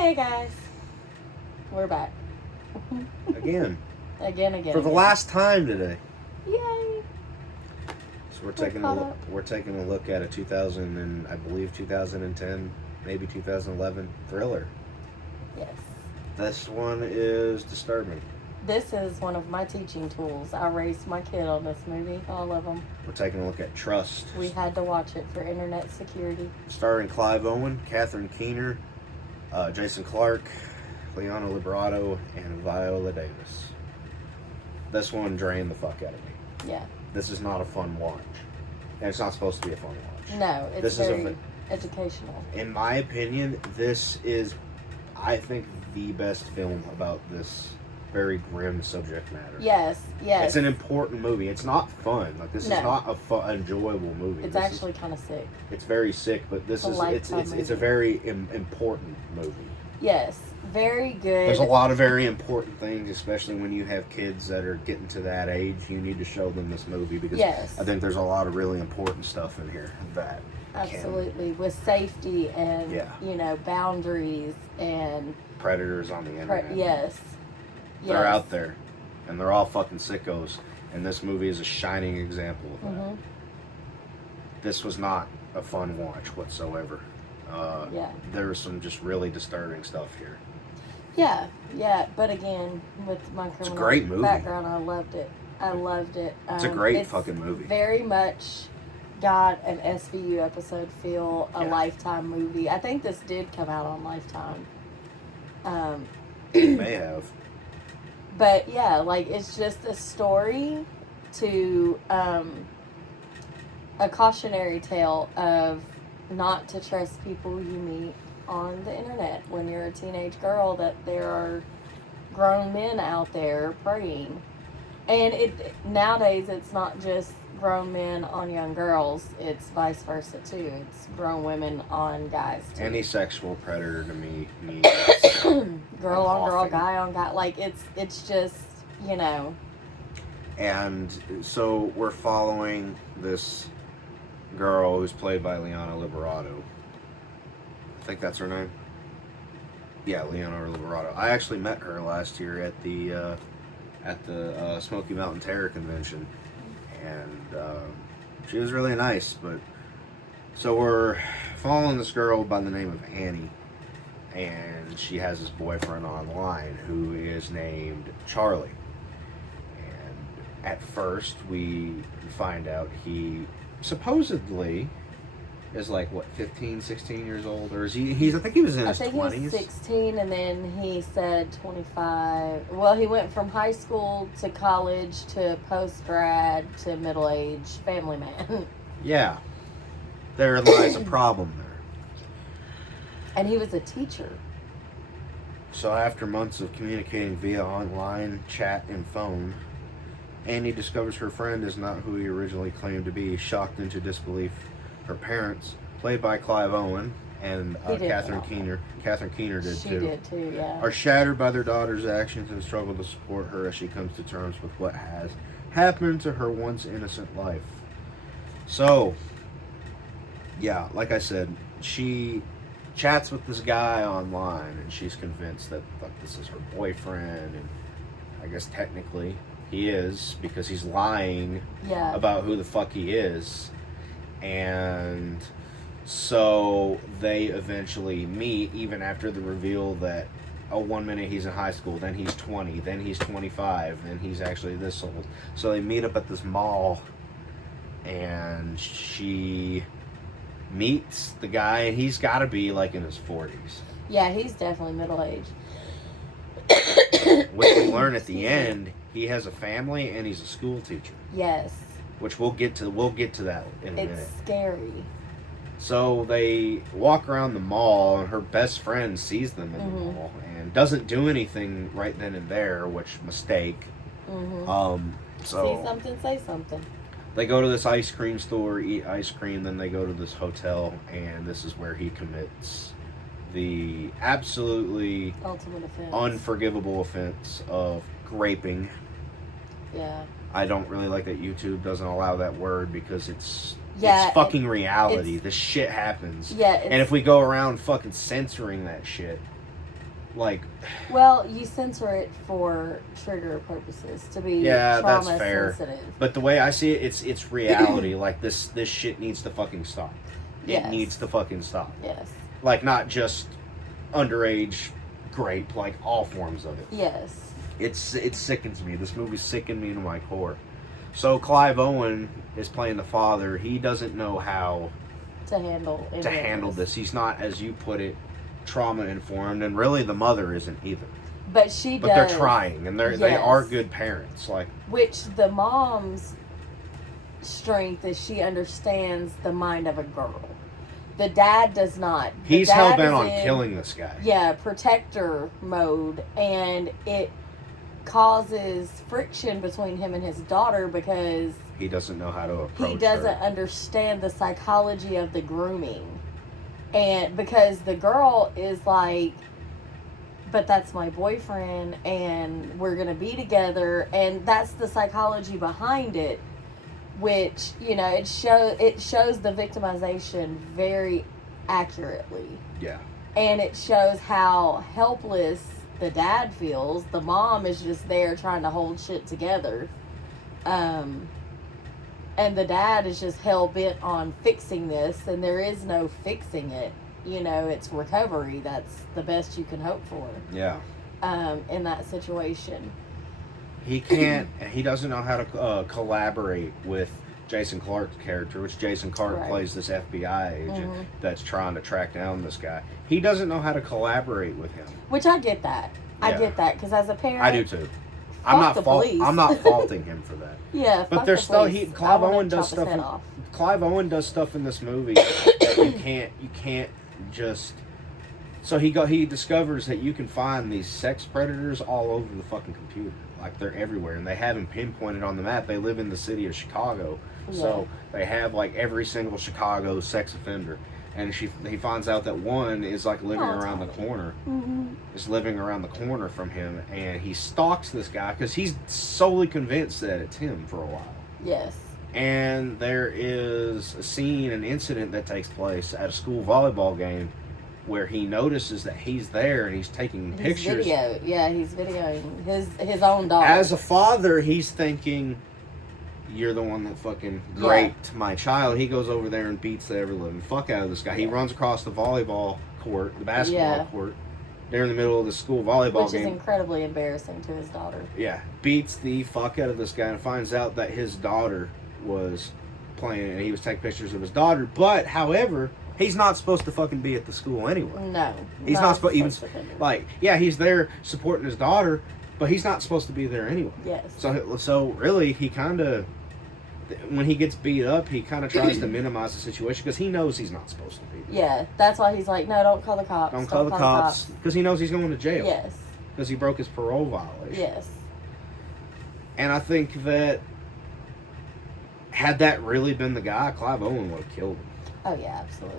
Hey guys, we're back. Again. Again. For the last time today. Yay! So we're taking a look at a 2010, maybe 2011 thriller. Yes. This one is disturbing. This is one of my teaching tools. I raised my kid on this movie, all of them. We're taking a look at Trust. We had to watch it for internet security. Starring Clive Owen, Catherine Keener, Jason Clarke, Liana Liberato, and Viola Davis. This one drained the fuck out of me. Yeah. This is not a fun watch. And it's not supposed to be a fun watch. No, it's very educational. In my opinion, this is, I think, the best film about this very grim subject matter. Yes. It's an important movie. It's not fun. Like, this is not a enjoyable movie. It's actually kind of sick. It's very sick, but it's a very important movie. Yes, very good. There's a lot of very important things, especially when you have kids that are getting to that age. You need to show them this movie because I think there's a lot of really important stuff in here that absolutely with safety and boundaries and predators on the internet. Yes. They're out there, and they're all fucking sickos, and this movie is a shining example of that. Mm-hmm. This was not a fun watch whatsoever. There was some just really disturbing stuff here. Yeah, but again, with my criminal background, I loved it. It's a great fucking movie. Very much got an SVU episode feel, a Lifetime movie. I think this did come out on Lifetime. It may have. But yeah, like it's just a story to a cautionary tale of not to trust people you meet on the internet when you're a teenage girl, that there are grown men out there preying. And nowadays it's not just grown men on young girls, it's vice versa too. It's grown women on guys too. Any sexual predator to me means girl on girl, guy on guy. Like it's just, And so we're following this girl who's played by Liana Liberato. I think that's her name. Yeah, Liana Liberato. I actually met her last year at the Smoky Mountain Terror Convention, and she was really nice. But so we're following this girl by the name of Annie, and she has this boyfriend online who is named Charlie. And at first we find out he supposedly is like, 15, 16 years old? Or is I think he was in his 20s. I think he was 16, and then he said 25. Well, he went from high school to college to post-grad to middle-age family man. Yeah. There lies a problem there. And he was a teacher. So after months of communicating via online, chat, and phone, Annie discovers her friend is not who he originally claimed to be. Shocked into disbelief, her parents, played by Clive Owen and Catherine Keener did she too. She did too, yeah. Are shattered by their daughter's actions and struggle to support her as she comes to terms with what has happened to her once innocent life. So, yeah, like I said, she chats with this guy online, and she's convinced that this is her boyfriend, and I guess technically he is, because he's lying about who the fuck he is. And so they eventually meet, even after the reveal that 1 minute he's in high school, then he's 20, then he's 25, then he's actually this old. So they meet up at this mall, and she meets the guy, and he's got to be like in his 40s. Yeah, he's definitely middle-aged. Which we learn at the end, he has a family and he's a school teacher. Yes. Which we'll get to that in a minute. It's scary. So they walk around the mall, and her best friend sees them in the mall and doesn't do anything right then and there, which mistake. So see something, say something. They go to this ice cream store, eat ice cream, then they go to this hotel, and this is where he commits the absolutely ultimate offense, unforgivable offense of raping. Yeah. I don't really like that YouTube doesn't allow that word, because it's fucking reality. This shit happens. Yeah. And if we go around fucking censoring that shit, Like, Well, you censor it for trigger purposes to be yeah, that's trauma fair. sensitive. But the way I see it, it's reality. Like, this shit needs to fucking stop. It Yes. needs to fucking stop. Yes. Like, not just underage grape, like all forms of it. Yes. It sickens me. This movie sickened me to my core. So Clive Owen is playing the father. He doesn't know how To handle this. He's not, as you put it, trauma informed, and really the mother isn't either. But she But does. they're trying, and they Yes. are good parents. Like, Which the mom's strength is she understands the mind of a girl. The dad does not. The he's dad hell bent is on in, killing this guy. Yeah, protector mode, and it causes friction between him and his daughter because He doesn't know how to approach he doesn't her. understand the psychology of the grooming. And because the girl is like, but that's my boyfriend and we're going to be together, and that's the psychology behind it, which, you know, it shows the victimization very accurately. Yeah. And it shows how helpless the dad feels. The mom is just there trying to hold shit together. And the dad is just hell-bent on fixing this, and there is no fixing it. You know, it's recovery. That's the best you can hope for. Yeah. In that situation. He can't. He doesn't know how to collaborate with Jason Clarke's character, which Jason Clarke Right. plays this FBI agent Mhm. that's trying to track down this guy. He doesn't know how to collaborate with him. Which I get that. I Yeah. get that, because as a parent... I do too. Fuck the police. I'm not faulting him for that. Yeah, But fuck there's the still police. Clive I wanna Owen does chop his stuff. head off. Clive Owen does stuff in this movie that you can't just. So he discovers that you can find these sex predators all over the fucking computer. Like, they're everywhere, and they have them pinpointed on the map. They live in the city of Chicago, so they have like every single Chicago sex offender. And he finds out that one is like living around the corner. Mm-hmm. Is living around the corner from him, and he stalks this guy because he's solely convinced that it's him for a while. Yes. And there is a scene, an incident that takes place at a school volleyball game where he notices that he's there and he's taking pictures. He's videoing his own daughter. As a father, he's thinking, you're the one that fucking raped my child. He goes over there and beats the ever living fuck out of this guy. He runs across the volleyball court, the basketball court. They're in the middle of the school volleyball Which game. is incredibly embarrassing to his daughter. Yeah, beats the fuck out of this guy and finds out that his daughter was playing and he was taking pictures of his daughter. But, however, he's not supposed to fucking be at the school anyway. No. He's not supposed even to be. like, yeah, he's there supporting his daughter, but he's not supposed to be there anyway. Yes. So really, he kind of, when he gets beat up, he kind of tries to minimize the situation because he knows he's not supposed to be there. Yeah, that's why he's like, no, don't call the cops. Don't call the cops because he knows he's going to jail. Yes. Because he broke his parole violation. Yes. And I think that had that really been the guy, Clive Owen would have killed him. Oh, yeah, absolutely.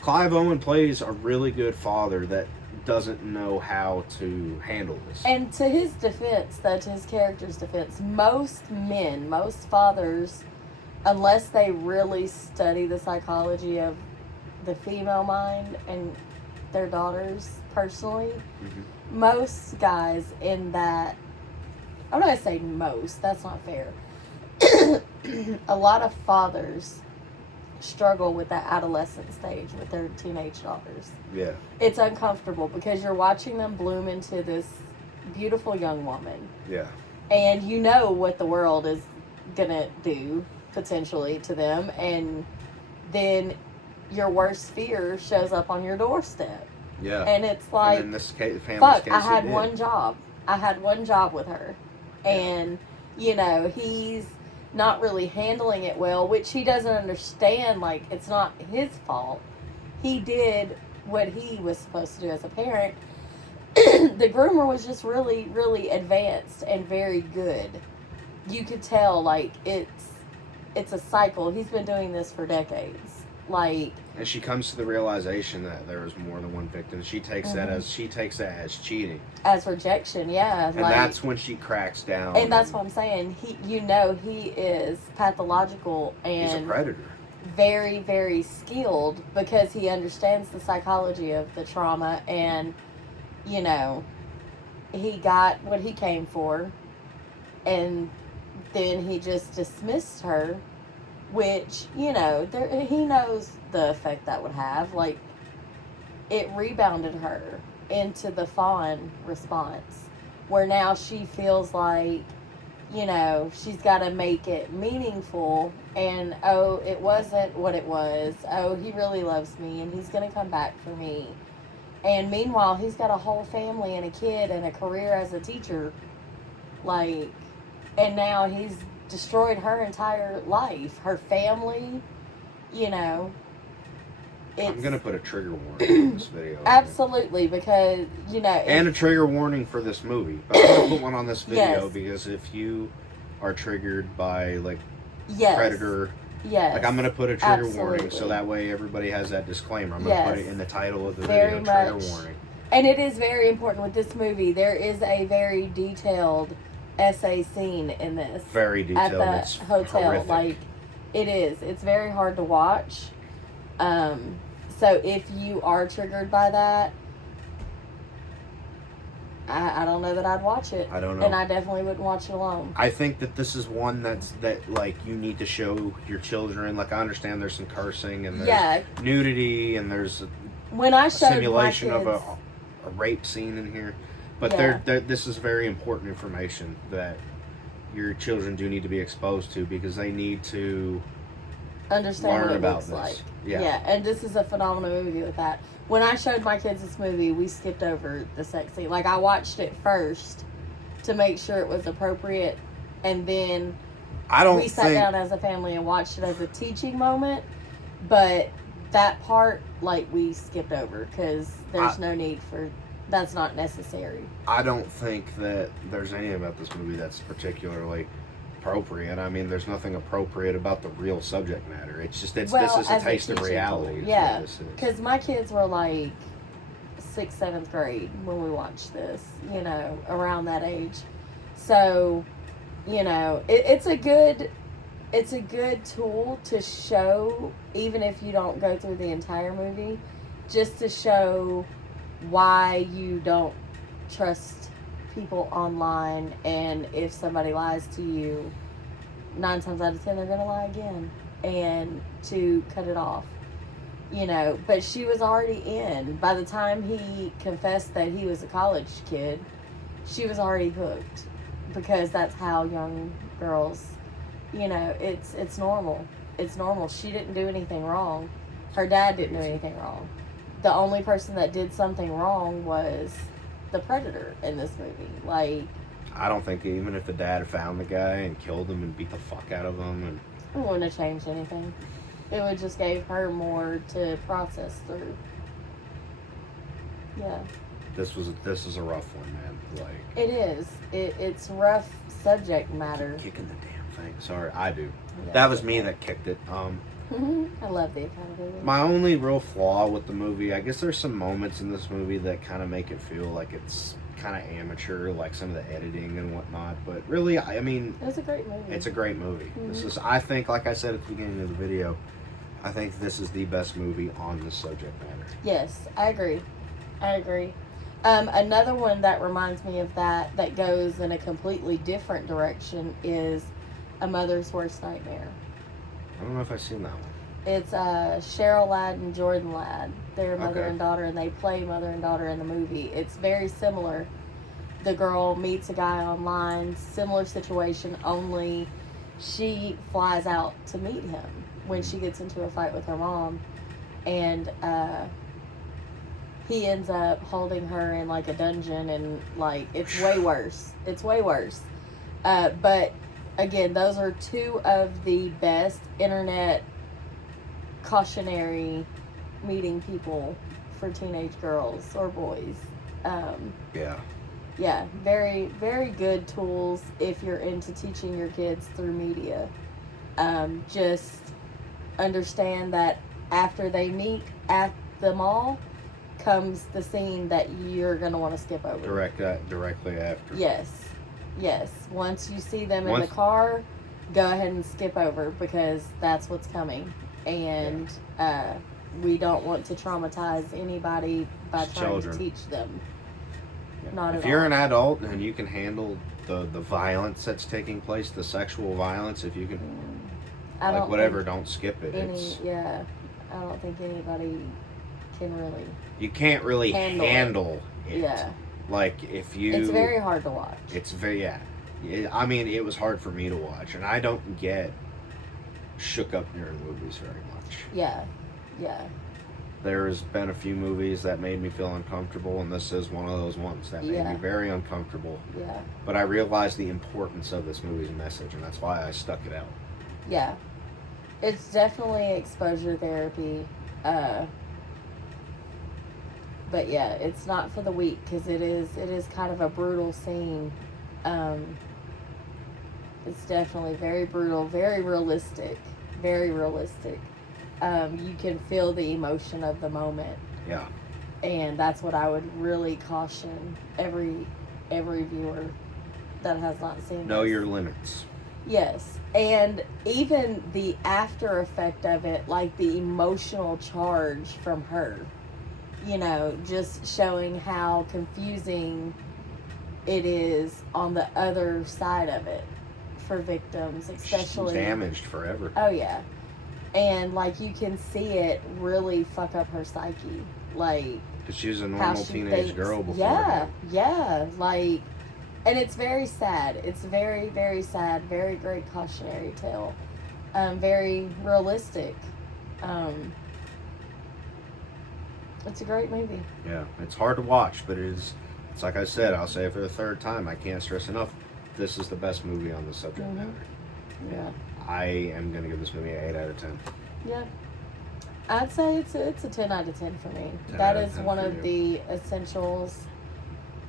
Clive Owen plays a really good father that doesn't know how to handle this. And to his defense, though, to his character's defense, most men, most fathers, unless they really study the psychology of the female mind and their daughters personally, most guys in that, I'm not going to say most, that's not fair. A lot of fathers struggle with that adolescent stage with their teenage daughters. Yeah. It's uncomfortable because you're watching them bloom into this beautiful young woman. Yeah. And you know what the world is going to do, potentially, to them. And then your worst fear shows up on your doorstep. Yeah. And it's like, and in this case, fuck, I had one job. I had one job with her. Yeah. And, you know, he's not really handling it well, which he doesn't understand. Like, it's not his fault. He did what he was supposed to do as a parent. The groomer was just really, really advanced and very good. You could tell, like, it's a cycle. He's been doing this for decades. Like, and she comes to the realization that there was more than one victim. She takes that as cheating, as rejection, yeah. and like, that's when she cracks down. and that's what I'm saying. He is pathological he's a and predator. very, very skilled because he understands the psychology of the trauma, and you know, he got what he came for, and then he just dismissed her, which, you know, he knows the effect that would have. Like, it rebounded her into the fawn response, where now she feels like, you know, she's got to make it meaningful, and oh, it wasn't what it was. Oh, he really loves me, and he's going to come back for me. And meanwhile, he's got a whole family and a kid and a career as a teacher. Like, and now he's destroyed her entire life, her family, you know. I'm going to put a trigger warning in this video. Absolutely, because, you know. And a trigger warning for this movie. But I'm going to put one on this video yes. because if you are triggered by, like, yes. Predator, yes. like, I'm going to put a trigger Absolutely. warning so that way everybody has that disclaimer. I'm going to yes. put it in the title of the very video, trigger much. warning. And it is very important with this movie. There is a very detailed essay scene in this. Very detailed. At the it's hotel. horrific. Like, it is. It's very hard to watch. So if you are triggered by that, I don't know that I'd watch it. I don't know. And I definitely wouldn't watch it alone. I think that this is one that like you need to show your children. Like, I understand there's some cursing and there's nudity and there's when I showed simulation my kids, of a rape scene in here. But this is very important information that your children do need to be exposed to because they need to understand learn what it about looks this. like. Yeah, and this is a phenomenal movie with that. When I showed my kids this movie, we skipped over the sex scene. Like, I watched it first to make sure it was appropriate, and then we sat down as a family and watched it as a teaching moment. But that part, like, we skipped over because there's no need for. That's not necessary. I don't think that there's anything about this movie that's particularly appropriate. I mean, there's nothing appropriate about the real subject matter. It's just this is a taste of reality. Yeah, because my kids were like 6th, 7th grade when we watched this. You know, around that age. So, you know, it's a good tool to show, even if you don't go through the entire movie, just to show why you don't trust people online, and if somebody lies to you, 9 times out of 10 they're gonna lie again, and to cut it off, you know. But she was already in. By the time he confessed that he was a college kid, she was already hooked, because that's how young girls, you know, it's normal. It's normal. She didn't do anything wrong. Her dad didn't do anything wrong. The only person that did something wrong was the predator in this movie. Like, I don't think even if the dad found the guy and killed him and beat the fuck out of him, and it wouldn't have changed anything. It would just gave her more to process through. Yeah. This is a rough one, man. Like, it is. It's rough subject matter. Kicking the damn thing. Sorry, I do. Yeah, that was me that kicked it. I love the accountability. My only real flaw with the movie, I guess there's some moments in this movie that kind of make it feel like it's kind of amateur, like some of the editing and whatnot. But really, I mean, it was a great movie. It's a great movie. Mm-hmm. This is, I think, like I said at the beginning of the video, I think this is the best movie on this subject matter. Yes, I agree. Another one that reminds me of that goes in a completely different direction is A Mother's Worst Nightmare. I don't know if I've seen that one. It's Cheryl Ladd and Jordan Ladd. They're mother Okay. and daughter, and they play mother and daughter in the movie. It's very similar. The girl meets a guy online, similar situation, only she flies out to meet him when she gets into a fight with her mom. And he ends up holding her in like a dungeon, and like it's way worse. It's way worse. But again, those are two of the best internet cautionary meeting people for teenage girls or boys. Yeah, very, very good tools if you're into teaching your kids through media. Just understand that after they meet at the mall comes the scene that you're going to want to skip over. Directly after. Yes. Once you see them in the car, go ahead and skip over, because that's what's coming. And we don't want to traumatize anybody by trying to teach them. Not If at you're all. an adult and you can handle the violence that's taking place, the sexual violence, if you can, I like don't whatever, think don't skip it. It's, yeah, I don't think anybody can really. you can't really handle it. Yeah. Like if you, It's very hard to watch. It's very I mean, it was hard for me to watch, and I don't get shook up during movies very much. Yeah. Yeah. There's been a few movies that made me feel uncomfortable, and this is one of those ones that made me very uncomfortable. Yeah. But I realized the importance of this movie's message, and that's why I stuck it out. Yeah. It's definitely exposure therapy. But yeah, it's not for the weak because it is kind of a brutal scene. It's definitely very brutal, very realistic. Very realistic. You can feel the emotion of the moment. Yeah. And that's what I would really caution every viewer that has not seen Know this. your limits. Yes. And even the after effect of it, like the emotional charge from her, you know, just showing how confusing it is on the other side of it for victims, especially. She's damaged forever. Oh, yeah. And, like, you can see it really fuck up her psyche. Like, because she was a how normal she teenage thinks. girl before. Yeah, yeah. Like, and it's very sad. It's very, very sad. Very great cautionary tale. Very realistic. It's a great movie. Yeah, it's hard to watch, but it's like I said, I'll say it for the third time, I can't stress enough, this is the best movie on the subject matter. Yeah. I am going to give this movie an 8 out of 10. Yeah. I'd say it's a 10 out of 10 for me. 10 That out of is 10 one for of you. the essentials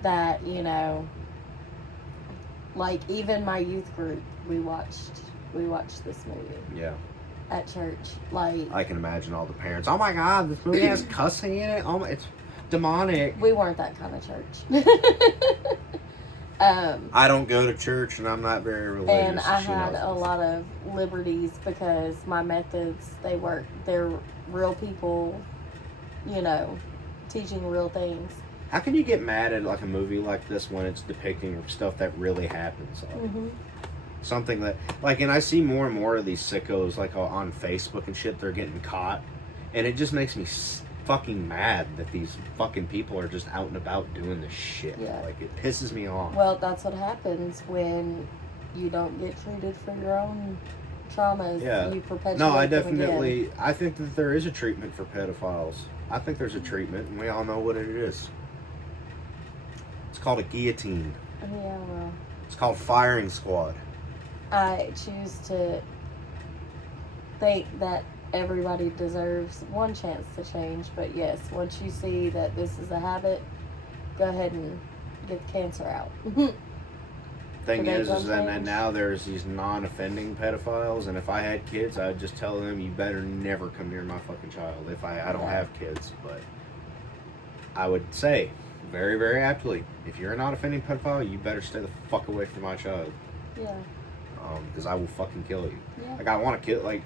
that, you know, like even my youth group, we watched this movie Yeah. at church. Like, I can imagine all the parents, oh my god, this movie has cussing in it. Oh my, it's demonic. we weren't that kind of church. I don't go to church and I'm not very religious. And I she had knows a this. lot of liberties because my methods, they're real people, you know, teaching real things. How can you get mad at like a movie like this when it's depicting stuff that really happens? Like, something that, like, and I see more and more of these sickos like on Facebook and shit, they're getting caught. And it just makes me fucking mad that these fucking people are just out and about doing this shit. Yeah. Like, it pisses me off. Well, that's what happens when you don't get treated for your own traumas. Yeah. You perpetuate No, I them again. definitely, I think that there is a treatment for pedophiles. I think there's a treatment, and we all know what it is. It's called a guillotine. Yeah, well, It's called firing squad. I choose to think that everybody deserves one chance to change. But yes, once you see that this is a habit, go ahead and get the cancer out. Thing Today is gun that change? now there's these non-offending pedophiles, and if I had kids, I'd just tell them, you better never come near my fucking child. If I don't Yeah. have kids, but I would say, very, very aptly, if you're a non-offending pedophile, you better stay the fuck away from my child. Yeah. Because I will fucking kill you. Yeah. Like, I want to kill, like,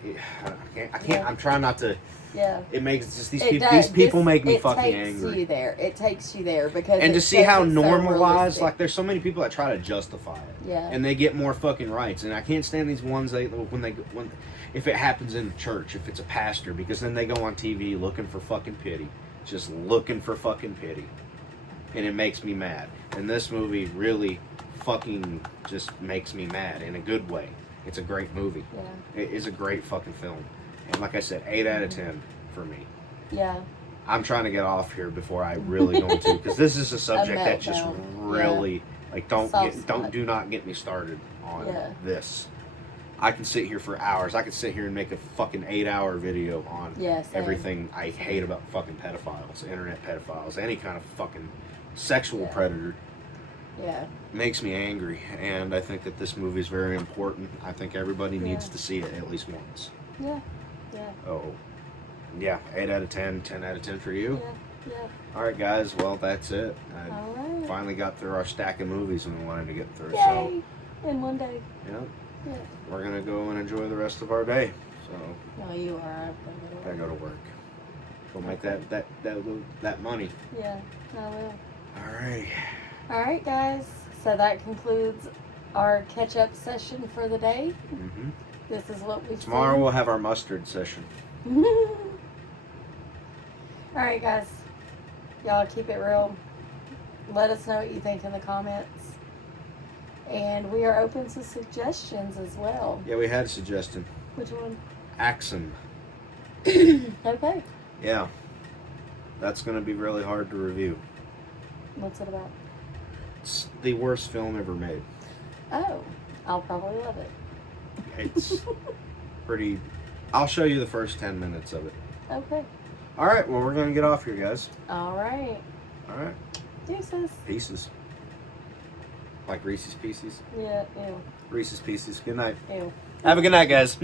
I can't, Yeah. I'm trying not to, Yeah. it makes, just these It people, does. these people This- make me it fucking takes angry. you there. It takes you there because And it to see says how it's so normalized, realistic. like, there's so many people that try to justify it. Yeah. And they get more fucking rights. And I can't stand these ones if it happens in church, if it's a pastor, because then they go on TV looking for fucking pity. Just looking for fucking pity. And it makes me mad. And this movie really fucking just makes me mad in a good way. It's a great movie. Yeah. It is a great fucking film. And like I said, 8 out of 10 for me. Yeah. I'm trying to get off here before I really go into, because this is a subject that just meltdown. really, like, Soft spot. do not get me started on Yeah. this. I can sit here for hours. I could sit here and make a fucking 8-hour video on Yeah, same. everything I hate about fucking pedophiles, internet pedophiles, any kind of fucking sexual Yeah. predator. Yeah. Makes me angry, and I think that this movie is very important. I think everybody needs Yeah. to see it at least once. Yeah. Yeah. Oh, yeah, 8 out of 10, 10 out of 10 for you. Yeah. All right, guys. Well, that's it. I All right. finally got through our stack of movies we wanted to get through. Yay! In one day. So, yeah, Yeah. we're gonna go and enjoy the rest of our day. So, No, you are. gotta go to work. Go make that money. Yeah. I will. All right. All right, guys. So that concludes our catch-up session for the day. Mm-hmm. This is what we've Tomorrow seen. we'll have our mustard session. All right, guys. Y'all keep it real. Let us know what you think in the comments. And we are open to suggestions as well. Yeah, we had a suggestion. Which one? Axum. Okay. Yeah. That's going to be really hard to review. What's it about? It's the worst film ever made. Oh, I'll probably love it. It's pretty... I'll show you the first 10 minutes of it. Okay. All right, well, we're going to get off here, guys. All right. All right. Deuces. Pieces. Like Reese's Pieces? Yeah, ew. Reese's Pieces. Good night. Ew. Have a good night, guys.